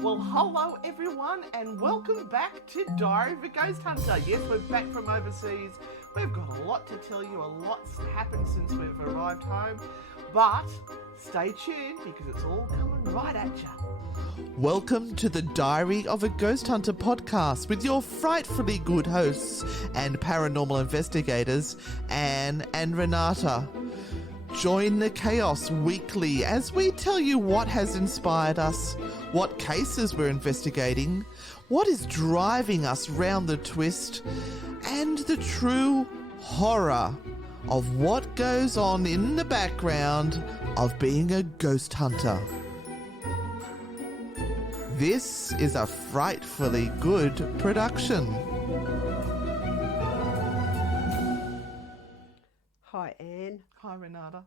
Well, hello everyone, and welcome back to Diary of a Ghost Hunter. Yes, we're back from overseas. We've got a lot to tell you. A lot's happened since we've arrived home. But stay tuned because it's all coming right at you. Welcome to the Diary of a Ghost Hunter podcast with your frightfully good hosts and paranormal investigators, Anne and Renata. Join the chaos weekly as we tell you what has inspired us, what cases we're investigating, what is driving us round the twist, and the true horror of what goes on in the background of being a ghost hunter. This is a frightfully good production. Hi, Anne. Hi, Renata.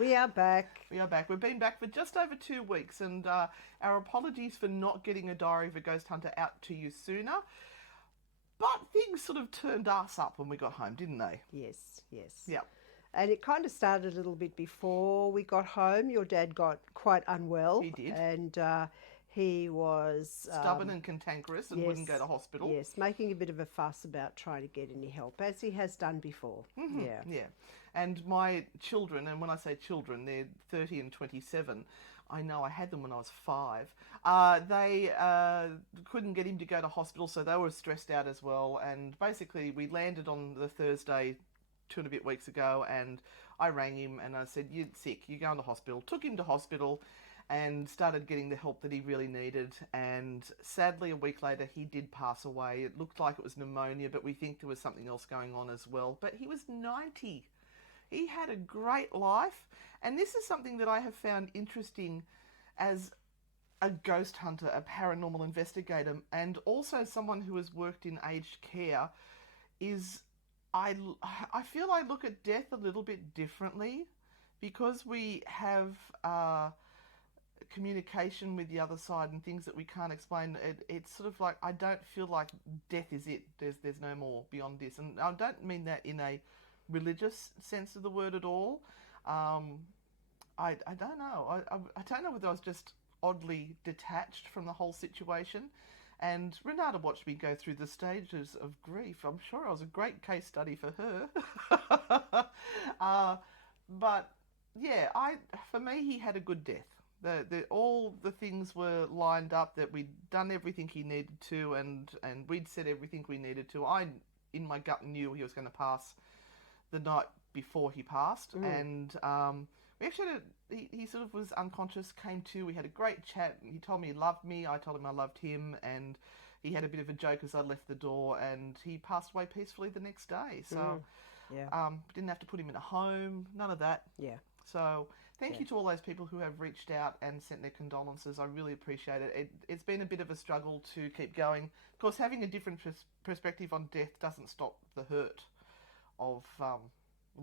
We are back. We are back. We've been back for just over 2 weeks, and our apologies for not getting a Diary of a Ghost Hunter out to you sooner. But things sort of turned us up when we got home, didn't they? Yes. Yeah. And it kind of started a little bit before we got home. Your dad got quite unwell. He did. And he was... Stubborn and cantankerous and wouldn't go to hospital. Yes, making a bit of a fuss about trying to get any help, as he has done before. Mm-hmm. Yeah. And my children, and when I say children, they're 30 and 27. I know I had them when I was 5. They couldn't get him to go to hospital, so they were stressed out as well. And basically, we landed on the Thursday 2 and a bit weeks ago, and I rang him and I said, "You're sick, you're going to hospital." Took him to hospital and started getting the help that he really needed. And sadly, a week later, he did pass away. It looked like it was pneumonia, but we think there was something else going on as well. But he was 90. He had a great life. And this is something that I have found interesting as a ghost hunter, a paranormal investigator, and also someone who has worked in aged care, is I feel I look at death a little bit differently because we have communication with the other side and things that we can't explain. It's sort of like I don't feel like death is it. There's no more beyond this, and I don't mean that in a religious sense of the word at all. I don't know. I don't know whether I was just oddly detached from the whole situation. And Renata watched me go through the stages of grief. I'm sure I was a great case study for her. But yeah, for me, he had a good death. All the things were lined up, that we'd done everything he needed to, and we'd said everything we needed to. I, in my gut, knew he was going to pass the night before he passed. And we actually he sort of was unconscious, came to, we had a great chat. He told me he loved me, I told him I loved him, and he had a bit of a joke as I left the door, and he passed away peacefully the next day. So didn't have to put him in a home, none of that. Yeah. So thank you to all those people who have reached out and sent their condolences. I really appreciate it. It's been a bit of a struggle to keep going. Of course, having a different perspective on death doesn't stop the hurt of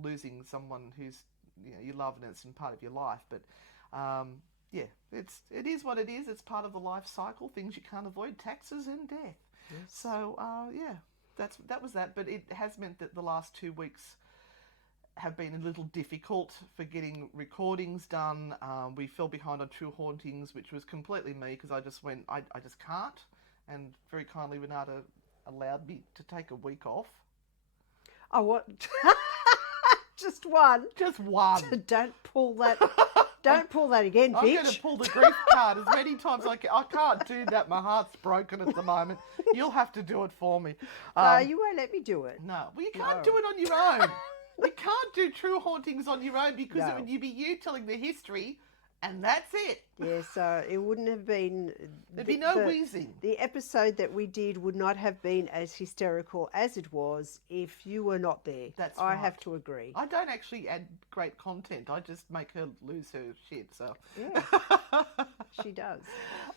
losing someone who's you love and it's in part of your life. But it is what it is. It's part of the life cycle. Things you can't avoid: taxes and death. Yes. So that was that. But it has meant that the last 2 weeks have been a little difficult for getting recordings done. We fell behind on True Hauntings, which was completely me because I just went, I just can't. And very kindly, Renata allowed me to take a week off. Oh, what? Just one. Just one. Don't pull that. Don't pull that again, bitch. I'm going to pull the grief card as many times as I can. I can't do that. My heart's broken at the moment. You'll have to do it for me. No, you won't let me do it. No. Well, you can't do it on your own. You can't do True Hauntings on your own because it would be you telling the history, and that's it. Yeah, so it wouldn't have been... There'd be no wheezing. The episode that we did would not have been as hysterical as it was if you were not there. That's right. I have to agree. I don't actually add great content. I just make her lose her shit, so... Yeah, she does.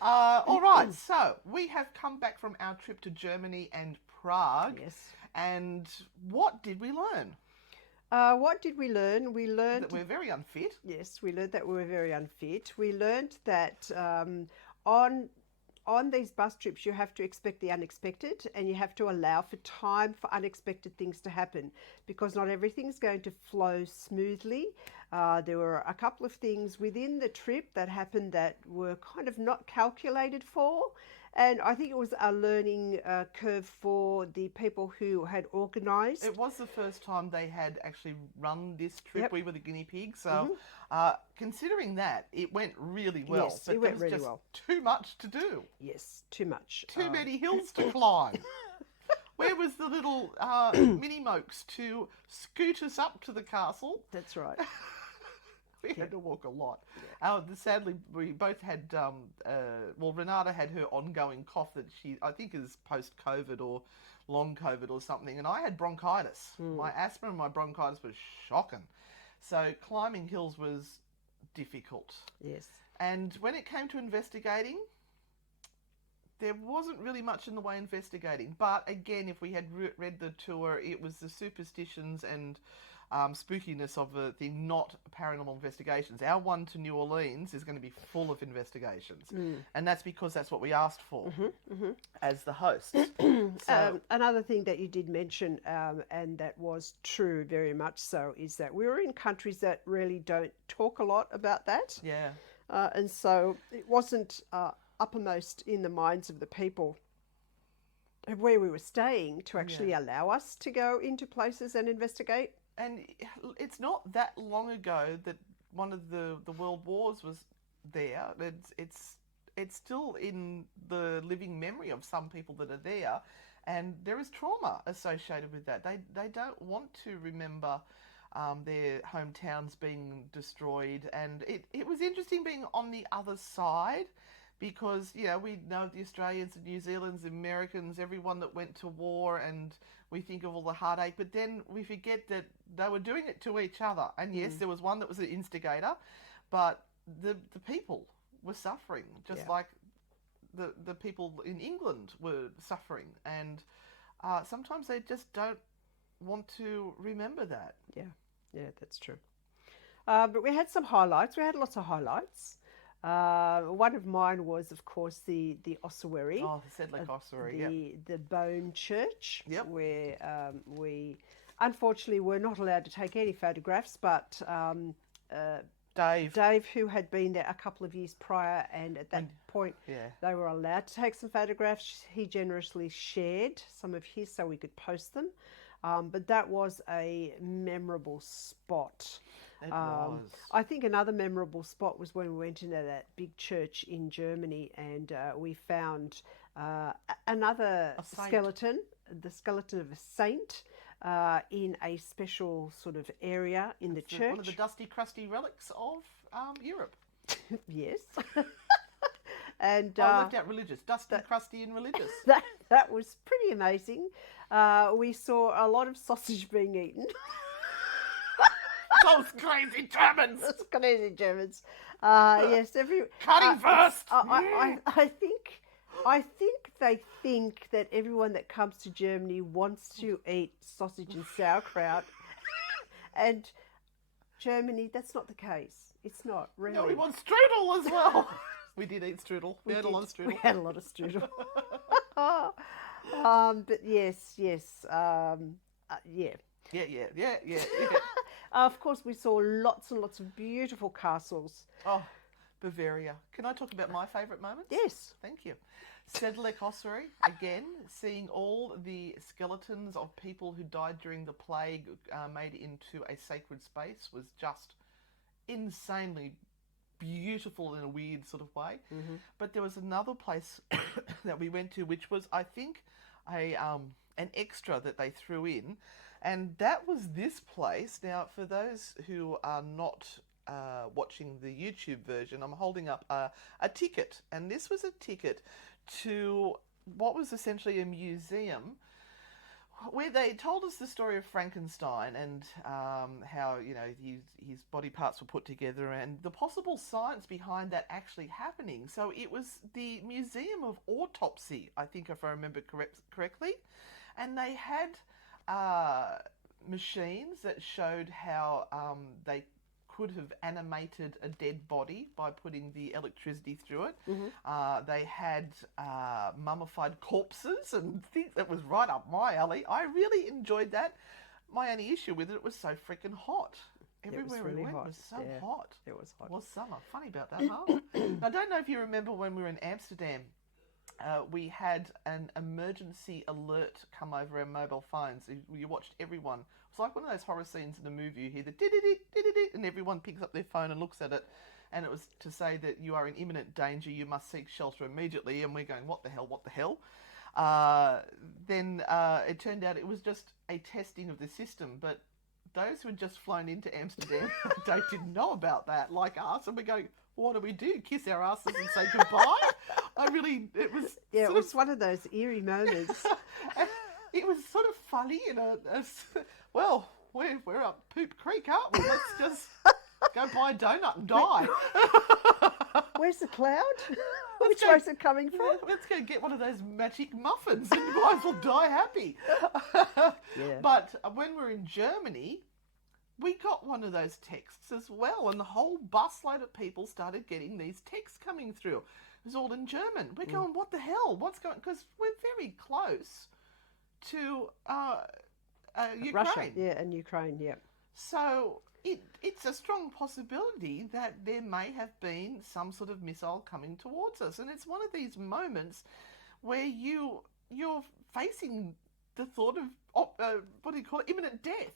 All right, so we have come back from our trip to Germany and Prague. Yes. And what did we learn? What did we learn? We learned that we're very unfit. Yes, we learned that we were very unfit. We learned that on these bus trips you have to expect the unexpected, and you have to allow for time for unexpected things to happen, because not everything's going to flow smoothly. There were a couple of things within the trip that happened that were kind of not calculated for. And I think it was a learning curve for the people who had organised. It was the first time they had actually run this trip. Yep. We were the guinea pigs. So considering that, it went really well. Yes, but it went there was really just well. too much to do. Yes, too much. Too many hills to climb. Where was the little mini mokes to scoot us up to the castle? That's right. We had to walk a lot. Sadly, we both had, Renata had her ongoing cough that I think is post-COVID or long COVID or something, and I had bronchitis. My asthma and my bronchitis was shocking. So climbing hills was difficult. Yes. And when it came to investigating, there wasn't really much in the way of investigating. But again, if we had read the tour, it was the superstitions and spookiness of the thing, not paranormal investigations. Our one to New Orleans is going to be full of investigations. And that's because that's what we asked for as the hosts. So, another thing that you did mention, and that was true very much so, is that we were in countries that really don't talk a lot about that. yeah. And so it wasn't uppermost in the minds of the people where we were staying to actually allow us to go into places and investigate. And it's not that long ago that one of the world wars was there. It's still in the living memory of some people that are there, and there is trauma associated with that. They don't want to remember their hometowns being destroyed, and it was interesting being on the other side. Because, we know the Australians, the New Zealanders, the Americans, everyone that went to war, and we think of all the heartache, but then we forget that they were doing it to each other. And yes, there was one that was an instigator, but the people were suffering, just like the people in England were suffering. And sometimes they just don't want to remember that. Yeah, that's true. But we had some highlights. We had lots of highlights. One of mine was, of course, the ossuary. Oh, the Sedlec ossuary, the bone church, Yep. where we unfortunately were not allowed to take any photographs, but Dave, who had been there a couple of years prior, and at that point they were allowed to take some photographs, he generously shared some of his so we could post them. But that was a memorable spot. It was. I think another memorable spot was when we went into that big church in Germany, and we found another skeleton, the skeleton of a saint, in a special sort of area in the church. One of the dusty, crusty relics of Europe. Yes. And I left out religious. Dusty, crusty and religious. That was pretty amazing. We saw a lot of sausage being eaten. Those crazy Germans! Those crazy Germans. Yes, cutting first. I think they think that everyone that comes to Germany wants to eat sausage and sauerkraut, and Germany, that's not the case. It's not really. No, we want strudel as well. We did eat strudel. We had a lot of strudel. We had a lot of strudel. But yes. Yeah. Of course, we saw lots and lots of beautiful castles. Oh, Bavaria. Can I talk about my favourite moments? Yes. Thank you. Sedlec ossuary, again, seeing all the skeletons of people who died during the plague made into a sacred space was just insanely beautiful in a weird sort of way. Mm-hmm. But there was another place that we went to, which was, I think, an extra that they threw in, and that was this place. Now, for those who are not watching the YouTube version, I'm holding up a ticket, and this was a ticket to what was essentially a museum where they told us the story of Frankenstein and how, you know, his body parts were put together and the possible science behind that actually happening. So it was the Museum of Autopsy, I think, if I remember correctly, and they had machines that showed how they could have animated a dead body by putting the electricity through it. Mm-hmm. They had mummified corpses and things. That was right up my alley. I really enjoyed that. My only issue with it was so freaking hot. Everywhere really we went hot. was so Yeah, hot. it was hot. It was summer. Funny about that, huh? I don't know if you remember when we were in Amsterdam, we had an emergency alert come over our mobile phones. You watched everyone. It's like one of those horror scenes in a movie. You hear the did, and everyone picks up their phone and looks at it. And it was to say that you are in imminent danger. You must seek shelter immediately. And we're going, what the hell? What the hell? Then it turned out it was just a testing of the system. But those who had just flown into Amsterdam, they didn't know about that, like us. And we're going, what do we do? Kiss our asses and say goodbye? It was one of those eerie moments. It was sort of funny, well, we're up Poop Creek, aren't we? Let's just go buy a donut and die. Where's the cloud? Which way's it coming from? Let's go get one of those magic muffins and you guys will die happy. Yeah. But when we're in Germany, we got one of those texts as well, and the whole busload of people started getting these texts coming through. It was all in German. We're going, what the hell? What's going on? Because we're very close to Ukraine. Russia, and Ukraine, yeah. So it's a strong possibility that there may have been some sort of missile coming towards us. And it's one of these moments where you're facing the thought of, imminent death.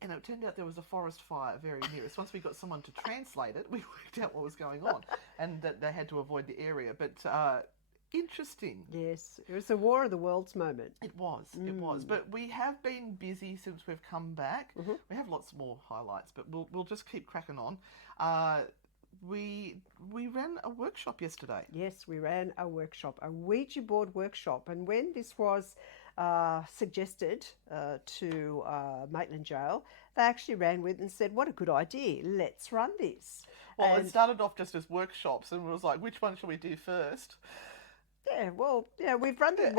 And it turned out there was a forest fire very near us. Once we got someone to translate it, we worked out what was going on and that they had to avoid the area. But interesting. Yes, it was a War of the Worlds moment. It was. But we have been busy since we've come back. Mm-hmm. We have lots more highlights, but we'll just keep cracking on. We ran a workshop yesterday. Yes, we ran a workshop, a Ouija board workshop. And when this was suggested to Maitland Jail, they actually ran with it and said, what a good idea, let's run this. Well, it started off just as workshops and it was like, which one shall we do first? Yeah, well, we've run the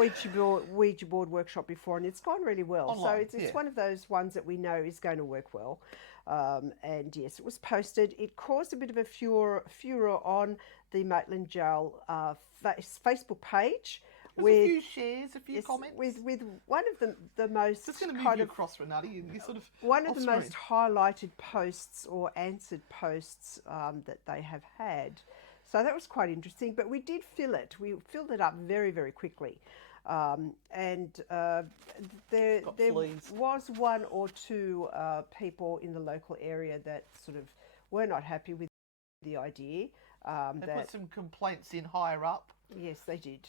Ouija board workshop before and it's gone really well. Online, so it's one of those ones that we know is going to work well. And yes, it was posted. It caused a bit of a furor on the Maitland Jail Facebook page. With a few shares, a few comments. With one of the most... Just going to move you across, Renata. You sort of... One of the most highlighted posts or answered posts that they have had. So that was quite interesting, but we did fill it. We filled it up very, very quickly. There was one or two people in the local area that sort of were not happy with the idea. They put some complaints in higher up. Yes, they did.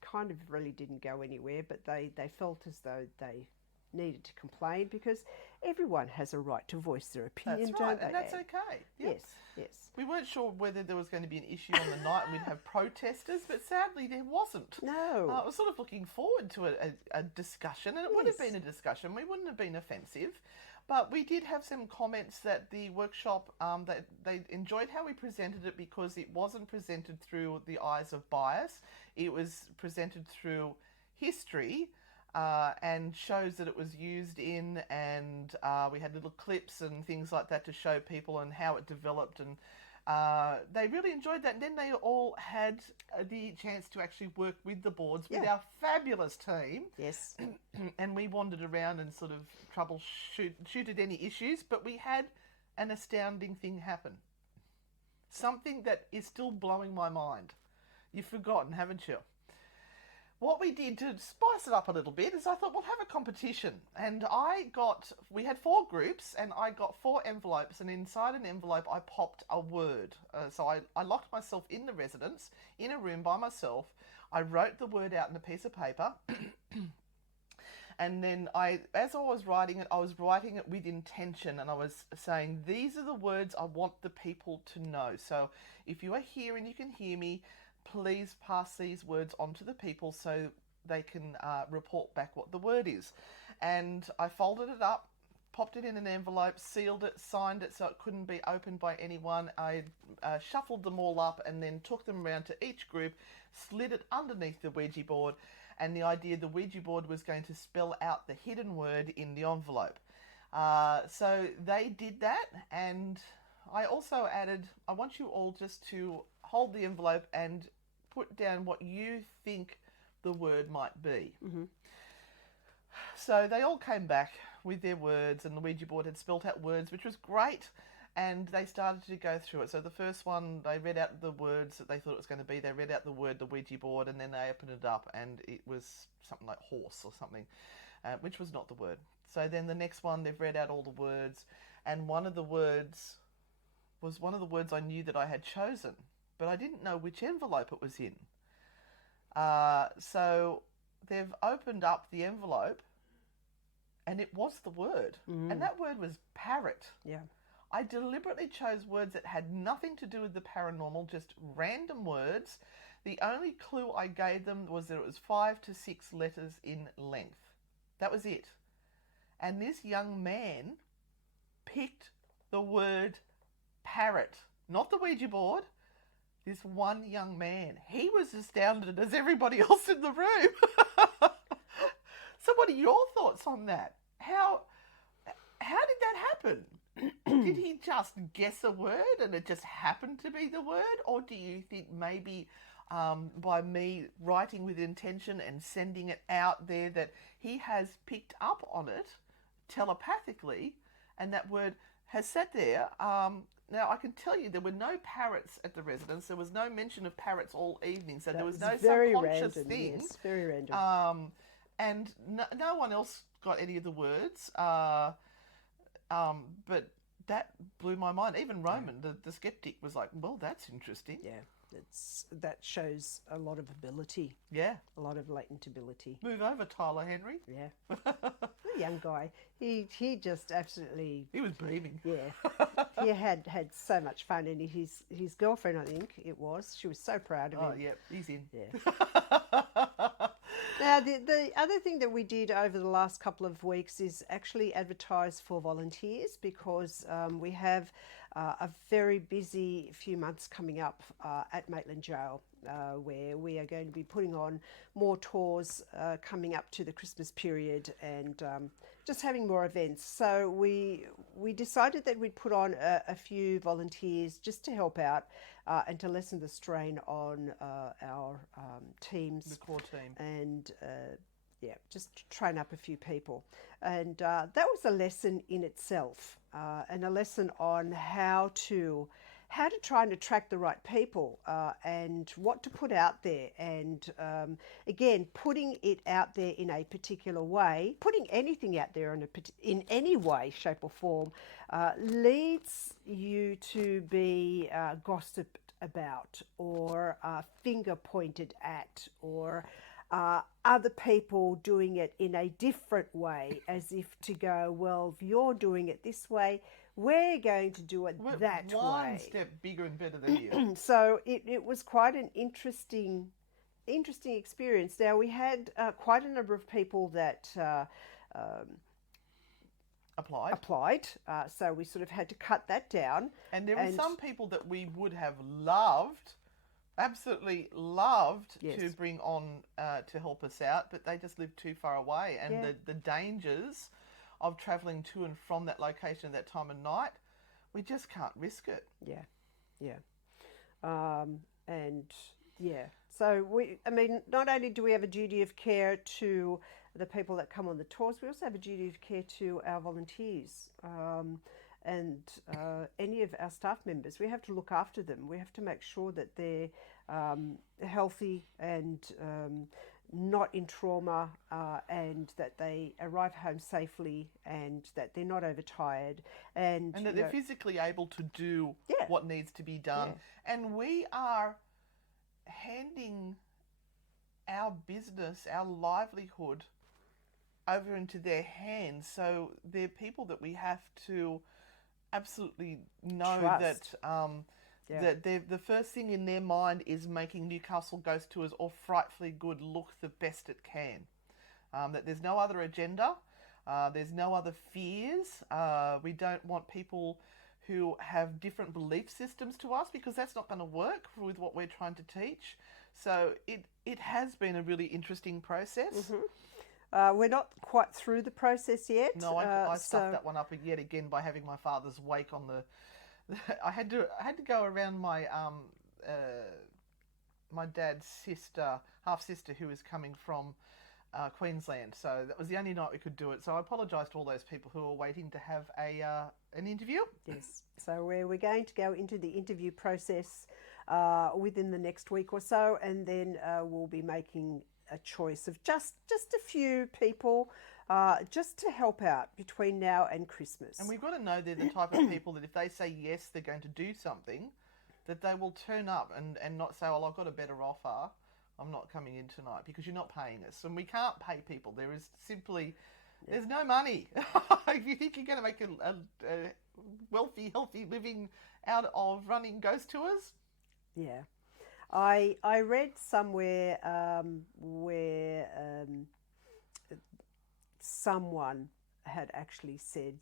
Kind of really didn't go anywhere, but they felt as though they needed to complain because everyone has a right to voice their opinion, that's right, don't they? And that's okay. Yep. Yes. We weren't sure whether there was going to be an issue on the night and we'd have protesters, but sadly there wasn't. No. I was sort of looking forward to a discussion, and it would have been a discussion. We wouldn't have been offensive. But we did have some comments that the workshop, that they enjoyed how we presented it because it wasn't presented through the eyes of bias. It was presented through history and shows that it was used in, and we had little clips and things like that to show people and how it developed, and they really enjoyed that. And then they all had the chance to actually work with the boards with our fabulous team. Yes. And we wandered around and sort of troubleshooted any issues, but we had an astounding thing happen. Something that is still blowing my mind. You've forgotten, haven't you? What we did to spice it up a little bit is I thought we'll have a competition. And we had 4 groups and I got 4 envelopes, and inside an envelope I popped a word. So I locked myself in the residence, in a room by myself. I wrote the word out on a piece of paper. And then as I was writing it with intention, and I was saying, these are the words I want the people to know. So if you are here and you can hear me, please pass these words on to the people so they can report back what the word is. And I folded it up, popped it in an envelope, sealed it, signed it so it couldn't be opened by anyone. I shuffled them all up and then took them around to each group, slid it underneath the Ouija board, and the idea the Ouija board was going to spell out the hidden word in the envelope. So they did that, and I also added, I want you all just to hold the envelope and put down what you think the word might be. Mm-hmm. So they all came back with their words, and the Ouija board had spelt out words, which was great. And they started to go through it. So the first one, they read out the words that they thought it was going to be. They read out the word, the Ouija board, and then they opened it up, and it was something like horse or something, which was not the word. So then the next one, they've read out all the words, and one of the words was one of the words I knew that I had chosen, but I didn't know which envelope it was in. So they've opened up the envelope, and it was the word. And that word was parrot. Yeah. I deliberately chose words that had nothing to do with the paranormal, just random words. The only clue I gave them was that it was 5 to 6 letters in length. That was it. And this young man picked the word parrot, not the Ouija board. This one young man. He was astounded as everybody else in the room. So what are your thoughts on that? How did that happen? Did he just guess a word and it just happened to be the word? Or do you think maybe by me writing with intention and sending it out there that he has picked up on it telepathically and that word has sat there? Now, I can tell you there were no parrots at the residence. There was no mention of parrots all evening. So there was no subconscious thing. Yes, very random. And no one else got any of the words. But that blew my mind. Even Roman, the skeptic, was like, well, that's interesting. Yeah, that shows a lot of ability. Yeah. A lot of latent ability. Move over, Tyler Henry. Yeah. The young guy. He just absolutely... He was beaming. Yeah. He had so much fun. And his girlfriend, I think it was, she was so proud of him. Oh, yeah, he's in. Yeah. Now, the other thing that we did over the last couple of weeks is actually advertise for volunteers because we have a very busy few months coming up at Maitland Jail where we are going to be putting on more tours coming up to the Christmas period and just having more events. So we decided that we'd put on a few volunteers just to help out and to lessen the strain on our teams. The core team. And just train up a few people. And that was a lesson in itself and a lesson on how to try and attract the right people and what to put out there. And again, putting it out there in a particular way, putting anything out there in any way, shape or form, leads you to be gossiped about or finger pointed at or other people doing it in a different way, as if to go, well, if you're doing it this way, we're going to do it that way. One step bigger and better than you. So it was quite an interesting experience. Now, we had quite a number of people that applied. So we sort of had to cut that down. And there were some people that we would have loved, absolutely loved, yes, to bring on to help us out, but they just lived too far away. And the dangers of travelling to and from that location at that time of night, we just can't risk it. So not only do we have a duty of care to the people that come on the tours, we also have a duty of care to our volunteers and any of our staff members. We have to look after them. We have to make sure that they're healthy and not in trauma and that they arrive home safely and that they're not overtired. And that they're physically able to do what needs to be done. Yeah. And we are handing our business, our livelihood, over into their hands. So they're people that we have to absolutely know trust. That the first thing in their mind is making Newcastle Ghost Tours or Frightfully Good look the best it can. That there's no other agenda. There's no other fears. We don't want people who have different belief systems to us because that's not going to work with what we're trying to teach. So it has been a really interesting process. Mm-hmm. We're not quite through the process yet. No, I stuffed that one up yet again by having my father's wake on the... I had to go around my my dad's sister, half sister, who was coming from Queensland. So that was the only night we could do it. So I apologise to all those people who were waiting to have an interview. Yes. So we're going to go into the interview process within the next week or so, and then we'll be making a choice of just a few people just to help out between now and Christmas. And we've got to know they're the type of people that if they say yes, they're going to do something, that they will turn up and not say, well, I've got a better offer, I'm not coming in tonight, because you're not paying us. And we can't pay people. There is simply, there's no money. If you think you're going to make a wealthy, healthy living out of running ghost tours. Yeah. I read somewhere where someone had actually said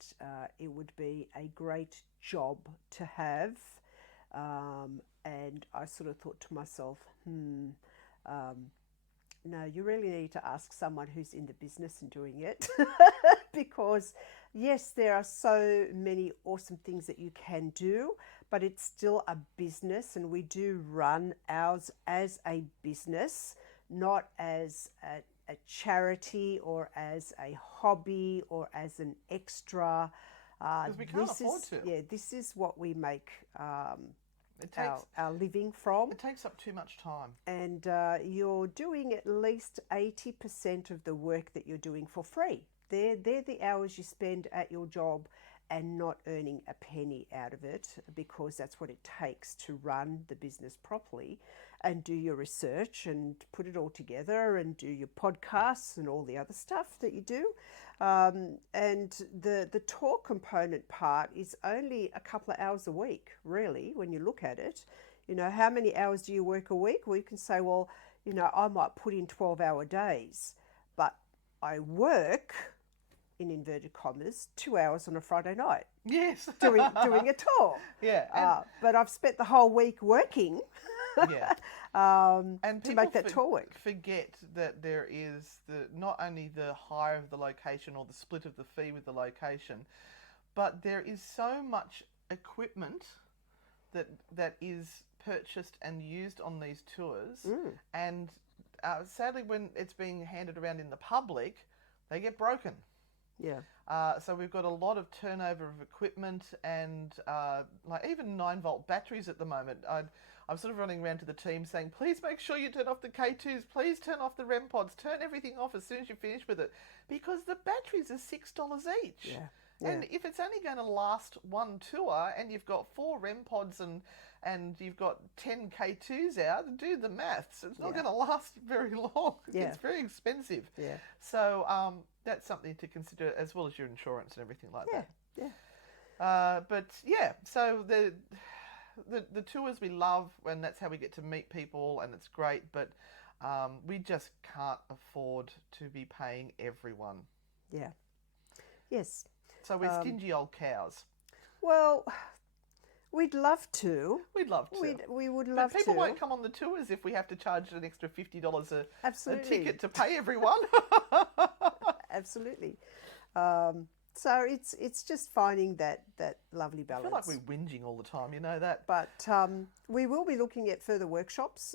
it would be a great job to have, and I sort of thought to myself, no, you really need to ask someone who's in the business and doing it. Because yes, there are so many awesome things that you can do, but it's still a business, and we do run ours as a business, not as a charity or as a hobby or as an extra. Because we can't afford to. Yeah, this is what we make It takes our living from. It takes up too much time. And you're doing at least 80% of the work that you're doing for free. They're the hours you spend at your job and not earning a penny out of it, because that's what it takes to run the business properly and do your research and put it all together and do your podcasts and all the other stuff that you do. And the tour component part is only a couple of hours a week, really, when you look at it. You know, how many hours do you work a week? Well, you can say, well, you know, I might put in 12-hour days, but I work, in inverted commas, 2 hours on a Friday night. Yes. doing a tour. Yeah. But I've spent the whole week working. Yeah. And to make that tour work. Forget that there is not only the hire of the location or the split of the fee with the location, but there is so much equipment that is purchased and used on these tours. And sadly, when it's being handed around in the public, they get broken. Yeah. So we've got a lot of turnover of equipment, and like even 9-volt batteries at the moment. I'm sort of running around to the team saying, please make sure you turn off the K2s, please turn off the REM pods, turn everything off as soon as you finish with it, because the batteries are $6 each. Yeah. And if it's only going to last one tour and you've got 4 REM pods and you've got 10 K2s out, do the maths. It's not going to last very long. Yeah. It's very expensive. Yeah. So that's something to consider, as well as your insurance and everything like that. Yeah. But yeah, so the tours we love, and that's how we get to meet people, and it's great, but we just can't afford to be paying everyone. Yeah. Yes. So we're stingy old cows. Well, we'd love to. We'd love to. We would love to. But people won't come on the tours if we have to charge an extra $50 a ticket to pay everyone. Absolutely. So it's just finding that lovely balance. I feel like we're whinging all the time, you know that. But we will be looking at further workshops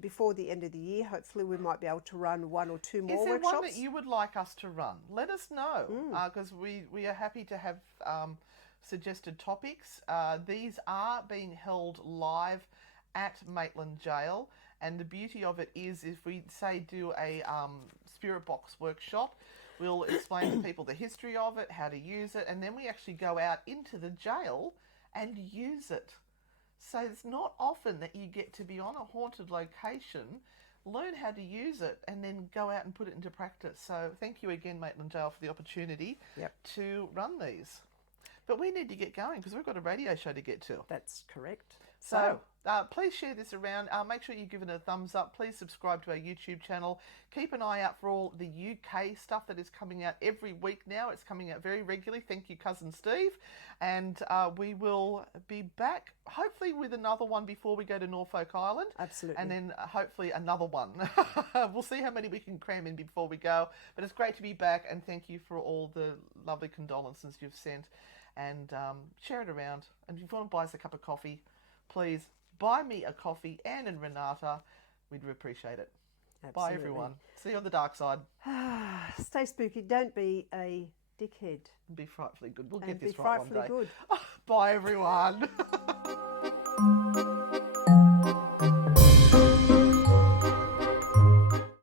before the end of the year. Hopefully we might be able to run 1 or 2 more workshops. Is there one that you would like us to run? Let us know, because we are happy to have suggested topics. These are being held live at Maitland Jail, and the beauty of it is if we, say, do a spirit box workshop, we'll explain to people the history of it, how to use it, and then we actually go out into the jail and use it. So it's not often that you get to be on a haunted location, learn how to use it, and then go out and put it into practice. So thank you again, Maitland Jail, for the opportunity to run these. But we need to get going because we've got a radio show to get to. That's correct. So please share this around. Make sure you give it a thumbs up. Please subscribe to our YouTube channel. Keep an eye out for all the UK stuff that is coming out every week now. It's coming out very regularly. Thank you, Cousin Steve. And we will be back, hopefully with another one before we go to Norfolk Island. Absolutely. And then hopefully another one. We'll see how many we can cram in before we go. But it's great to be back, and thank you for all the lovely condolences you've sent. And share it around. And if you want to buy us a cup of coffee, please buy me a coffee, Anne and Renata. We'd appreciate it. Bye, everyone. See you on the dark side. Stay spooky. Don't be a dickhead. Be frightfully good. We'll And get this be right one day. frightfully good. Bye, everyone.